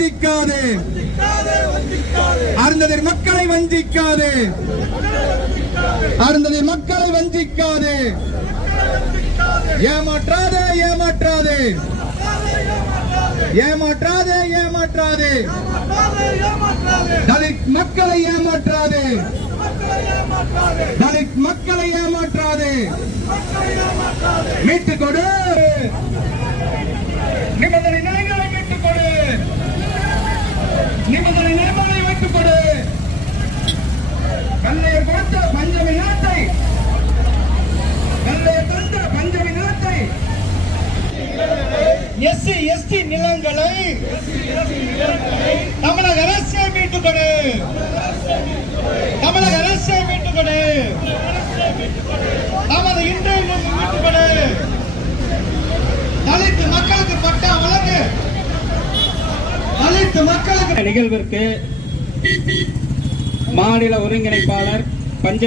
வஞ்சிக்காதே. அருந்ததிர் மக்களை வஞ்சிக்காதே. அருந்ததிர் மக்களை வஞ்சிக்காதே. ஏமாற்றாதே ஏமாற்றாதே. ஏமாற்றாதே ஏமாற்றாதே. தலித் மக்களை ஏமாற்றாதே. தலித் மக்களை ஏமாற்றாதே. மீட்டுக் கொடு நிபந்தனை நிலைகளை மீட்டுக் கொடு நிபந்தனை நிபந்தனை வைத்துக் கொடு கல்லையர் கொடுத்த பஞ்சமி நிலத்தை கல்லையர் தந்த பஞ்சமி நிலத்தை எஸ்சி எஸ்டி நிலங்களை தமிழக அரசை மீட்டுக் கொடு தமிழக அரசை மீட்டுக் கொடு நமது இன்றைய மீட்டுக் கொடு தலித்து மக்களுக்கு பட்டா வழங்கு அனைத்து மக்களுக்கு நிகழ்விற்கு மாநில ஒருங்கிணைப்பாளர் பஞ்ச